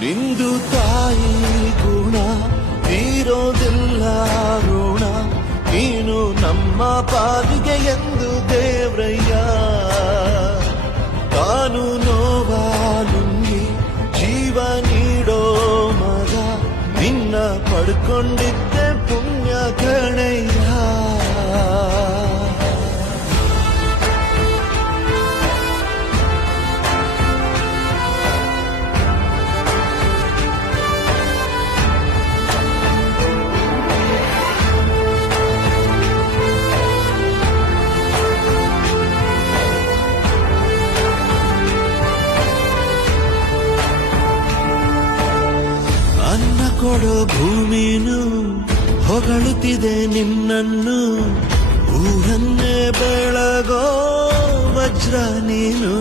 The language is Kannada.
ನಿಂದು ತಾಯಿ ಗುಣ ತೀರೋದಿಲ್ಲ ಋಣ, ನೀನು ನಮ್ಮ ಪಾಲಿಗೆ ಎಂದು ದೇವ್ರಯ್ಯ. ತಾನು ನೋವಾಲುಂಗಿ ಜೀವ ನೀಡೋ ಮಗ, ನಿನ್ನ ಪಡ್ಕೊಂಡಿದ್ದೆ ಪುಣ್ಯ ಕಣಯ್ಯ. ಅನ್ನ ಕೊಡೋ ಭೂಮಿನು ಹೊಗಳುತ್ತಿದೆ ನಿನ್ನನ್ನು, ಊರನ್ನೇ ಬೆಳಗೋ ವಜ್ರ ನೀನು.